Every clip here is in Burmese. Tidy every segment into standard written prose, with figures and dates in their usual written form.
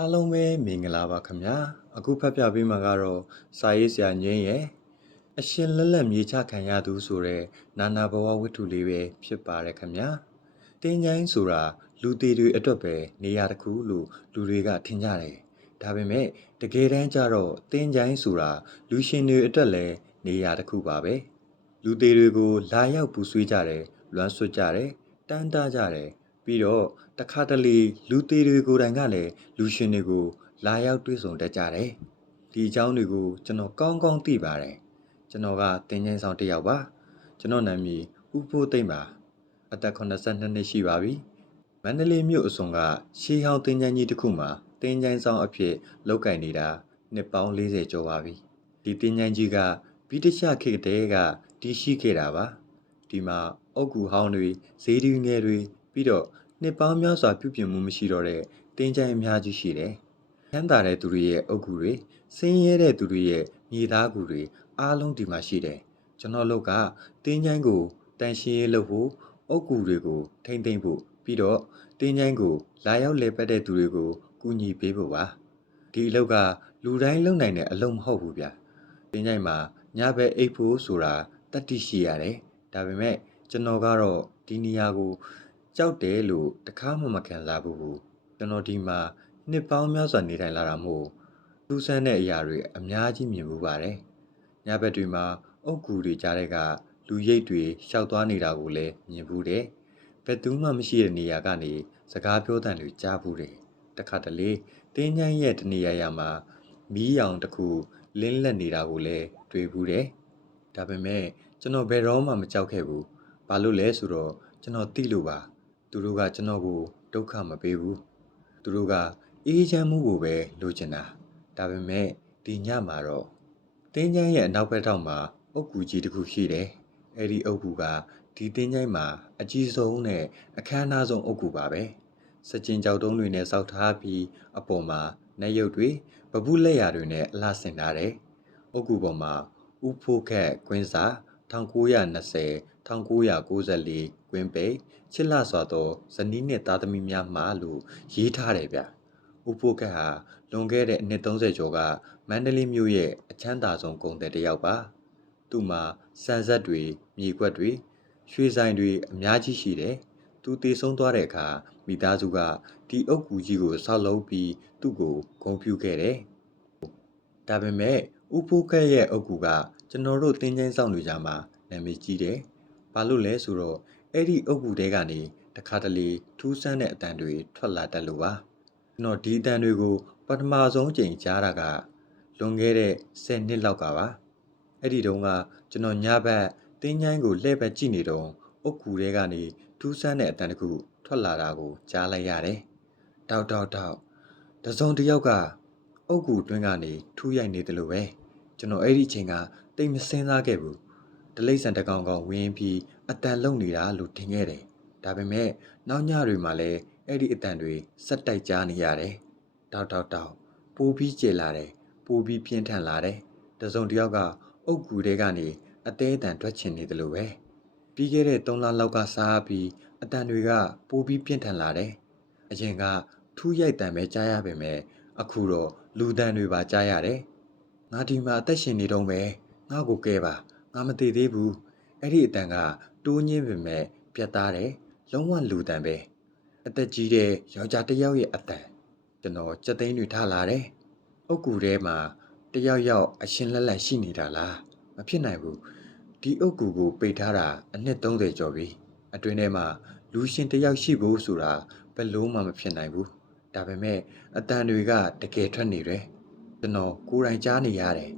အားလုံးပဲမင်္ဂလာပါခင်ဗျာအခုဖတ်ပြပေးမှာကတော့စာရေးဆရာငင်းရဲ့အရှင်လက်လက်မြေချခံရသူဆိုတဲ့နာနာဘဝဝတ္ထုလေးပဲဖြစ်ပါတယ်ခင်ဗျာတင်းချိုင်းဆိုတာလူသေးတွေအတွက်ပဲနေရာတစ်ခုလို့လူတွေကထင်ကြတယ်ဒါပေမဲ့တကယ်တမ်းကျတော့တင်းချိုင်းဆိုတာလူရှင်တွေအတွက်လည်းနေရာတစ်ခုပါပဲလူသေးတွေကိုလာရောက်ပူဆွေးကြတယ်လွမ်းဆွတ်ကြတယ်တန်းတားကြတယ်ပြီးတော့တခါတလေလူသေးတွေကိုယ်တိုင်ကလည်းလူရှင်တွေကိုလာရောက်တွေ့ဆုံတတ်ကြတယ်။ဒီအကြောင်းတွေကိုကျွန်တော်ကောင်းကောင်းသိပါတယ်။ကျွန်တော်ကတင်းကျင်းဆောင်တစ်ယောက်ပါ။ကျွန်တော်နာမည်ဦးဖိုးသိမ့်ပါ။အသက်82နှစ်ရှိပါပြီ။မန္တလေးမြို့အစွန်ကရှေးဟောင်းတင်းကျင်းကြီးတစ်ခုမှာတင်းကျင်းဆောင်အဖြစ်လုပ်ကိုင်နေတာနှစ်ပေါင်း40ကျော်ပါပြီ။ဒီတင်းကျင်းကြီးကဗြိတိရှခေတ်တည်းကတည်ရှိခဲ့တာပါ။ဒီမှာအုတ်ဂူဟောင်းတွေဈေးဒီငယ်တွေပြီးတော့နှစ်ပေါင်းများစွာပြုပြင်မှုမရှိတော့တဲ့တင်းချိုင်းအများကြီးရှိတယ်။ချမ်းသာတဲ့သူတွေရဲ့အုတ်ဂူတွေဆင်းရဲတဲ့သူတွေရဲ့မြေသားဂူတွေအားလုံးဒီမှာရှိတယ်။ကျွန်တော်တို့ကတင်းချိုင်းကိုတန်ရှင်းရေးလုပ်ဖို့အုတ်ဂူတွေကိုထိမ့်သိမ့်ဖို့ပြီးတော့တင်းချိုင်းကိုလာရောက်လည်ပတ်တဲ့သူတွေကိုကူညီပေးဖို့ပါ။ဒီအလုပ်ကလူတိုင်းလုပ်နိုင်တဲ့အလုပ်မဟုတ်ဘူးဗျ။တင်းချိုင်းမှာညဘက်အိပ်ဖို့ဆိုတာတတ်သိရှိရတယ်။ဒါပေမဲ့ကျွန်တော်ကတော့ဒီနေရာကိုကြောက်တယ်လို့တခါမှမခံစားဘူးကျွန်တော်ဒီမှာနှစ်ပေါင်းများစွာနေထိုင်လာတာမို့ထူးဆန်းတဲ့အရာတွေအများကြီးမြင်မှုပါတယ်ညဘက်တွေမှာအုတ်ဂူတွေကြားတဲ့ကလူရိတ်တွေရှောက်သွားနေတာကိုလည်းမြင်ဘူးတယ်ဘယ်သူမှမရှိတဲ့နေရာကနေစကားပြောတန်တွေကြားဘူးတယ်တခါတလေတင်းချိုင်းရဲ့တနေရာမှာမီးရောင်တစ်ခုလင်းလက်နေတာကိုလည်းတွေ့ဘူးတယ်ဒါပေမဲ့ကျွန်တော်ဘယ်တော့မှမကြောက်ခဲ့ဘူးဘာလို့လဲဆိုတော့ကျွန်တော်သိလို့ပါသူတို့ကကျွန်တော်ကိုဒုက္ခမပေးဘူးသူတို့ကအေးချမ်းမှုကိုပဲလိုချင်တာဒါပေမဲ့ဒီညမှာတော့တင်းချိုင်းရဲ့အနောက်ဘက်ထောက်မှာအုတ်ဂူကြီးတစ်ခုရှိတယ်အဲ့ဒီအုတ်ဂူကဒီတင်းချိုင်းမှာအကြီးဆုံးနဲ့အခမ်းအနားဆုံးအုတ်ဂူပါပဲစကြင်ကြောက်တုံးတွေနဲ့စောက်ထားပြီးအပေါ်မှာနက်ရုပ်တွေပပုလက်ရာတွေနဲ့အလှဆင်ထားတယ်အုတ်ဂူပေါ်မှာဥဖိုးခက်ကွင်းစာ1920 1994ကွင်းပိတ်ချစ်လှစွာသောဇနီးနှင့်သားသမီးများမှလို့ရေးထားတယ်ဗျ။ဥဖိုးခက်ဟာလွန်ခဲ့တဲ့အနှစ်30ကျော်ကမန္တလေးမြို့ရဲ့အချမ်းသာဆုံးကုန်သည်တစ်ယောက်ပါ။သူ့မှာစံဆက်တွေမြေခွက်တွေရွှေဆိုင်တွေအများကြီးရှိတယ်။သူတည်ဆုံးသွားတဲ့အခါမိသားစုကဒီအုတ်ဂူကြီးကိုဆောက်လုပ်ပြီးသူ့ကိုဂုဏ်ပြုခဲ့တယ်။ဒါပေမဲ့ဥဖိုးခက်ရဲ့အုတ်ဂူကကျွန်တော်တို့တင်းကျင်းဆောင်တွေကြမှာနာမည်ကြီးတယ်။ဘာလို့လဲဆိုတော့အဲ့ဒီအုတ်ဂူတဲကနေတခါတလေထူးဆန်းတဲ့အတန်တွေထွက်လာတတ်လို့ပါကျွန်တော်ဒီအတန်တွေကိုပထမဆုံးချိန်ကြားတာကလွန်ခဲ့တဲ့10နှစ်လောက်ကပါအဲ့ဒီတုန်းကကျွန်တော်ညဘက်တင်းချိုင်းကိုလှည့်ပတ်ကြည့်နေတော့အုတ်ဂူတဲကနေထူးဆန်းတဲ့အတန်တစ်ခုထွက်လာတာကိုကြားလိုက်ရတယ်တောက်တစုံတစ်ယောက်ကအုတ်ဂူတွင်းကနေထူးရိုက်နေတယ်လို့ပဲကျွန်တော်အဲ့ဒီအချိန်ကတိတ်မစင်းစားခဲ့ဘူးတလိမ့်ဆန်တကောင်ကောင်ဝင်းပြီးအတန်လုံနေတာလို့ထင်ခဲ့တယ်ဒါပေမဲ့နောက်ညတွေမှာလည်းအဲ့ဒီအတန်တွေဆက်တိုက်ကြားနေရတယ်တောက်ပိုပြီးကျေလာတယ်ပိုပြီးပြင်းထန်လာတယ်တစုံတစ်ယောက်ကအုတ်ဂူတဲကနေအသေးအတန်ထွက်ချင်နေတယ်လို့ပဲပြီးခဲ့တဲ့3လလောက်ကစားပြီးအတန်တွေကပိုပြီးပြင်းထန်လာတယ်အရင်ကထူးရိုက်တန်ပဲကြားရပေမဲ့အခုတော့လူတန်တွေပါကြားရတယ်ငါဒီမှာအသက်ရှင်နေတော့ပဲငါ့ကိုကဲပါငါမသေးသေးဘူးအဲ့ဒီအတန်ကတိုးညင်းပေမဲ့ပြတ်သားတယ်လုံးဝလူတန်ပဲအသက်ကြီးတဲ့ယောက်ျားတစ်ယောက်ရဲ့အတန်ကျွန်တော်စက်သိန်းတွေထားလာတယ်အုတ်ဂူထဲမှာတယောက်အရှင်လက်လက်ရှိနေတာလားမဖြစ်နိုင်ဘူးဒီအုတ်ဂူကိုပိတ်ထားတာအနှစ်30ကျော်ပြီအတွင်းထဲမှာလူရှင်တစ်ယောက်ရှိဖို့ဆိုတာဘယ်လို့မှမဖြစ်နိုင်ဘူးဒါပေမဲ့အတန်တွေကတကယ်ထွက်နေတယ်ကျွန်တော်ကိုယ်တိုင်ကြားနေရတယ်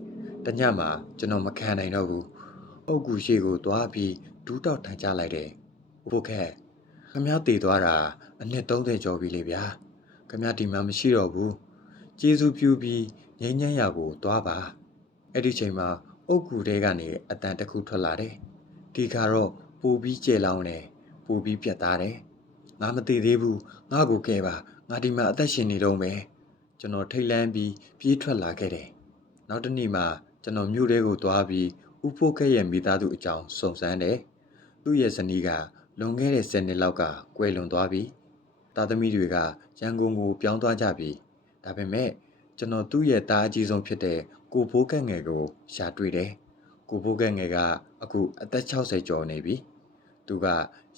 တညမှာကျွန်တော်မခံနိုင်တော့ဘူးအုတ်ဂူရှိကိုသွားပြီးဒူးတောက်ထိုင်ကြလိုက်တယ်ဘိုးခက်ခမည်းတည်သွားတာအနှစ်30ကျော်ပြီလေဗျာခမည်းဒီမှာမရှိတော့ဘူးကျေးဇူးပြုပြီးငိမ့်ညမ်းရာကိုသွားပါအဲ့ဒီချိန်မှာအုတ်ဂူတဲကနေအတန်တစ်ခုထွက်လာတယ်ဒီခါတော့ပူပြီးကျေလောင်းတယ်ပူပြီးပြတ်သားတယ်ငါမတည်သေးဘူးငါ့ကိုကဲပါငါဒီမှာအသက်ရှင်နေတော့မယ်ကျွန်တော်ထိတ်လန့်ပြီးပြေးထွက်လာခဲ့တယ်နောက်တစ်နေ့မှာကျွန်တော်မြို့ထဲကိုသွားပြီးဥဖိုးခက်ရဲ့မိသားစုအကြောင်းစုံစမ်းတယ်သူ့ရဲ့ဇနီးကလွန်ခဲ့တဲ့10နှစ်လောက်ကကွယ်လွန်သွားပြီသားသမီးတွေကရန်ကုန်ကိုပြောင်းသွားကြပြီ ဒါပေမဲ့ကျွန်တော်သူ့ရဲ့သားအကြီးဆုံးဖြစ်တဲ့ကိုဖိုးကက်ငယ်ကိုရှာတွေ့တယ်ကိုဖိုးကက်ငယ်ကအခုအသက်60ကျော်နေပြီသူက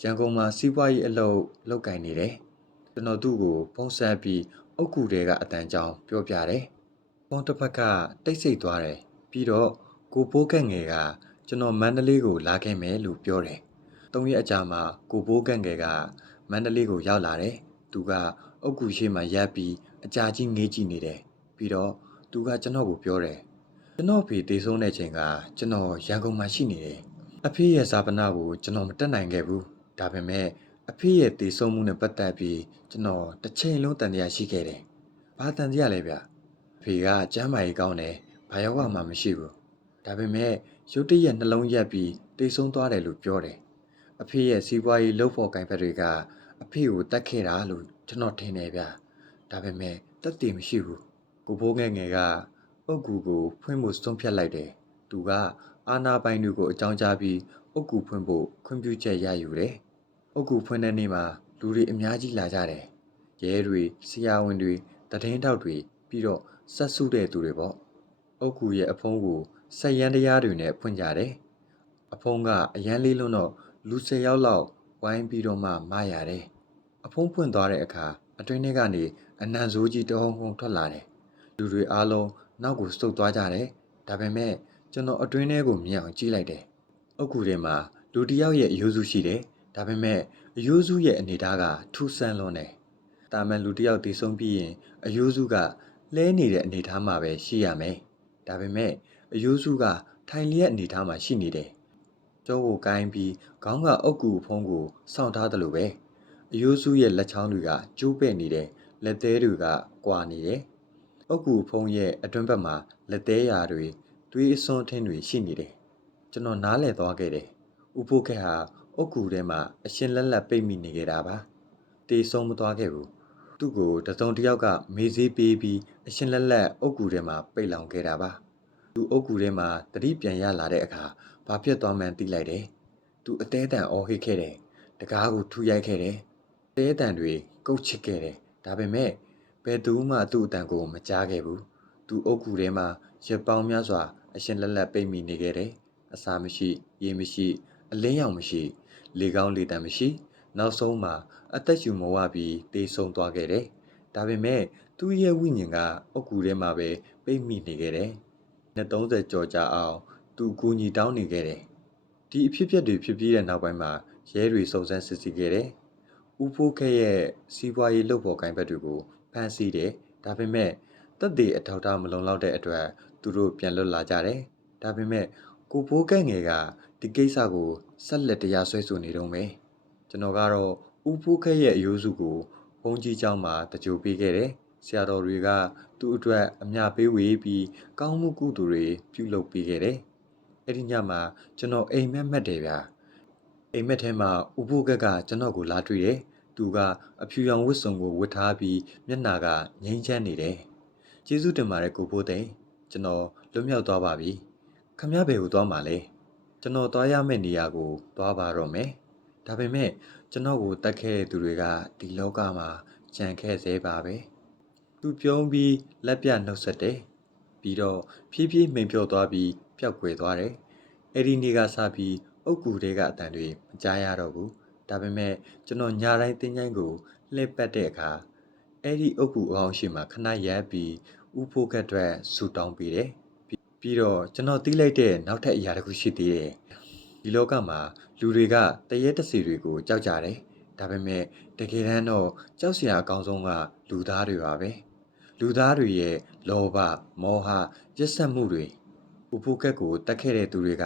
ရန်ကုန်မှာစီးပွားရေးအလုပ်ကိုင်နေတယ်ကျွန်တော်သူ့ကိုဖုန်းဆက်ပြီးအုတ်ကူတဲကအတန်ကြောင်ပြောပြတယ်ဖုန်းတစ်ဖက်ကတိတ်ဆိတ်သွားတယ်ပြီးတော့ကိုဖိုးကက်ငယ်ကကျွန်တော်မန္တလေးကိုလာခဲ့မယ်လို့ပြောတယ်3ရက်အကြာမှာကိုဖိုးကက်ငယ်ကမန္တလေးကိုရောက်လာတယ်သူကအုတ်ကူရှိမှရပ်ပြီးအကြာကြီးငေးကြည့်နေတယ်ပြီးတော့သူကကျွန်တော်ကိုပြောတယ်ကျွန်တော်ဖေတေဆုံးတဲ့ချိန်ကကျွန်တော်ရန်ကုန်မှာရှိနေတယ်အဖေရဲ့ဇာပနာကိုကျွန်တော်မတက်နိုင်ခဲ့ဘူးဒါပေမဲ့အဖေရဲ့တေဆုံးမှုနဲ့ပတ်သက်ပြီးကျွန်တော်တစ်ချိန်လုံးတန်တရားရှိခဲ့တယ်ဘာတန်တရားလဲဗျအဖေကကျမ်းမာရေးကောင်းတယ်ဘာယောဂမှမရှိဘူးဒါပေမဲ့ရုတ်တရက်နှလုံးရက်ပြီးတေဆုံးသွားတယ်လို့ပြောတယ်အဖေရဲ့စီးပွားရေးလုပ်ဖို့ကင်ဖက်တွေကအဖေကိုတတ်ခဲ့တာလို့ကျွန်တော်ထင်တယ်ဗျဒါပေမဲ့တက်တည်မရှိဘူးကိုဖိုးငယ်ငယ်ကအုတ်ကူကိုဖွင့်ဖို့ဆုံးဖြတ်လိုက်တယ်သူကအာနာပိုင်တွေကိုအကြောင်းကြားပြီးအုတ်ကူဖွင့်ဖို့ခွင့်ပြုချက်ရယူတယ်အုတ်ကူဖွင့်တဲ့နေ့မှာလူတွေအများကြီးလာကြတယ်ရဲတွေဆရာဝန်တွေတည်င်းထောက်တွေပြီးတော့ဆက်စုတဲ့သူတွေပေါ့အုတ်ကူရဲ့အဖုံးကိုဆက်ရန်တရားတွေနဲ့ဖွင့်ကြတယ်အဖုံးကအရန်လေးလုံးတော့လူ10ယောက်လောက်ဝိုင်းပြီးတော့မှမရတယ်အဖုံးဖွင့်သွားတဲ့အခါအတွင်းထဲကနေအနံဆိုးကြီးတဟုန်ဟုန်ထွက်လာတယ်လူတွေအားလုံးနောက်ကိုစုပ်သွားကြတယ်ဒါပေမဲ့ကျွန်တော်အတွင်းထဲကိုမြင်အောင်ကြည့်လိုက်တယ်အုတ်ကူထဲမှာလူတစ်ယောက်ရဲ့အယိုးစုရှိတယ်ဒါပေမဲ့အယိုးစုရဲ့အနေအထားကထူးဆန်းလွန်းတယ်တာမန်လူတစ်ယောက်တည်ဆုံးပြီးရင်အယိုးစုကလဲနေတဲ့အနေအထားမှာပဲရှိရမယ်ဒါပေမဲ့အယိုးစုကထိုင်လျက်အနေအထားမှာရှိနေတယ်ကျောကိုကိုင်းပြီးခေါင်းကအုတ်ကူဖုံးကိုစောင့်ထားတယ်လို့ပဲအယိုးစုရဲ့လက်ချောင်းတွေကကျိုးပဲ့နေတယ်လက်သေးတွေကကွာနေတယ်အုတ်ကူဖုံးရဲ့အတွင်းဘက်မှာလက်သေးရာတွေသွေးအစွန်းထင်းတွေရှိနေတယ်ကျွန်တော်နားလည်သွားခဲ့တယ်ဥဖိုးခက်ဟာအုတ်ကူထဲမှာအရှင်လက်လက်ပိတ်မိနေခဲ့တာပါတေဆုံးမသွားခဲ့ဘူးသူ့ကိုတစုံတစ်ယောက်ကမေးစေးပေးပြီးအရှင်လက်လက်အုတ်ကူထဲမှာပိတ်လောင်ခဲ့တာပါသူအုတ်ကူထဲမှာတတိပြန်ရလာတဲ့အခါဘာဖြစ်သွားမှန်းသိလိုက်တယ်သူအသေးတန်အော်ဟစ်ခဲ့တယ်တကားကိုထူရိုက်ခဲ့တယ်တဲတန်တွေကုတ်ချစ်ခဲ့တယ်ဒါပေမဲ့ဘယ်သူမှသူ့အတန်ကိုမကြားခဲ့ဘူးသူအုတ်ကူထဲမှာရက်ပေါင်းများစွာအရှင်လက်လက်ပိတ်မိနေခဲ့တယ်အစာမရှိရေမရှိအလင်းရောင်မရှိလေကောင်းလေတန်မရှိနောက်ဆုံးမှာအသက်ရှူမဝပြီးတေဆုံးသွားခဲ့တယ်ဒါပေမဲ့သူ့ရဲ့ဝိညာဉ်ကအုတ်ကူထဲမှာပဲပိတ်မိနေခဲ့တယ်နှစ်30ကျော်ကြာအောင်သူကူညီတောင်းနေခဲ့တယ်ဒီအဖြစ်အပျက်တွေဖြစ်ပြီးတဲ့နောက်ပိုင်းမှာရဲတွေစုံစမ်းစစ်ဆေးခဲ့တယ်ဦးဖိုးခဲရဲ့စီးပွားရေးလုပ်ဖော်ကိုင်ဘက်တွေကိုဖမ်းဆီးတယ်ဒါပေမဲ့တပ်တွေအထောက်အထားမလုံလောက်တဲ့အတွက်သူတို့ပြန်လွတ်လာကြတယ်ဒါပေမဲ့ကိုဖိုးကဲငယ်ကဒီကိစ္စကိုဆက်လက်တရားစွဲဆိုနေတော့မယ်ကျွန်တော်ကတော့ဦးဖိုးခဲရဲ့အယိုးစုကိုဘုံကြီးကျောင်းမှာတကြိုပေးခဲ့တယ်ဆရာတော်တွေကသူ့အတွက်အမျှပေးဝေပြီးကောင်းမှုကုသိုလ်တွေပြုလုပ်ပေးခဲ့တယ်အဲ့ဒီညမှာကျွန်တော်အိမ်မက်မက်တယ်ဗျာအိမ်မက်ထဲမှာဦးဖိုးကက်ကကျွန်တော်ကိုလာတွေ့တယ်သူကအဖြူရောင်ဝတ်စုံကိုဝတ်ထားပြီးမျက်နှာကငိမ့်ချမ်းနေတယ်ကျေးဇူးတင်ပါတယ်ကိုဖိုးသိန်းကျွန်တော်လွတ်မြောက်သွားပါပြီခမရဘယ်ကိုသွားမှာလဲကျွန်တော်သွားရမယ့်နေရာကိုသွားပါတော့မယ်ဒါပေမဲ့ကျွန်တော်ကိုတတ်ခဲ့တဲ့သူတွေကဒီလောကမှာကြံခဲ့သေးပါပဲသူပြုံးပြီးလက်ပြနှုတ်ဆက်တယ်ပြီးတော့ဖြည်းဖြည်းမှိန်ပြော့သွားပြီးပျောက်ကွယ်သွားတယ်အဲ့ဒီနေ့ကစပြီးအုတ်ကူတွေကအတန်တွေမကြားရတော့ဘူးဒါပေမဲ့ကျွန်တော်ညတိုင်းတင်းချိုင်းကိုလှည့်ပတ်တဲ့အခါအဲ့ဒီအုတ်ကူအောင်ရှိမှခဏရပ်ပြီးဥဖိုးခက်အတွက်ဆူတောင်းပေးတယ်ပြီးတော့ကျွန်တော်သိလိုက်တဲ့နောက်ထပ်အရာတစ်ခုရှိသေးတယ်ဒီလောကမှာလူတွေကတရေတစီတွေကိုကြောက်ကြတယ်ဒါပေမဲ့တကယ်တမ်းတော့ကြောက်စရာအကောင်းဆုံးကလူသားတွေပါပဲလူသားတွေရဲ့လောဘမောဟရက်စက်မှုတွေဥပုကက်ကိုတတ်ခဲ့တဲ့သူတွေက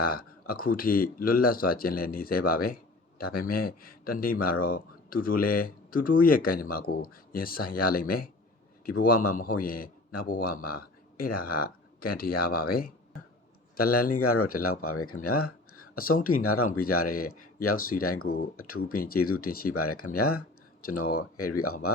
အခုထိလွတ်လပ်စွာကျင်လည်နေသေးပါပဲဒါပေမဲ့တနေ့မှာတော့သူတို့လည်းသူတို့ရဲ့ကံကြမ္မာကိုရင်ဆိုင်ရလိမ့်မယ်ဒီဘဝမှာမဟုတ်ရင်နောက်ဘဝမှာအဲ့ဒါကကံတရားပါပဲဇလန်းလေးကတော့ဒီလောက်ပါပဲခင်ဗျာအဆုံးထိနားထောင်ပေးကြတဲ့ရောက်စီတိုင်းကိုအထူးပင်ကျေးဇူးတင်ရှိပါတယ်ခင်ဗျာကျွန်တော်ဟယ်ရီအောင်ပါ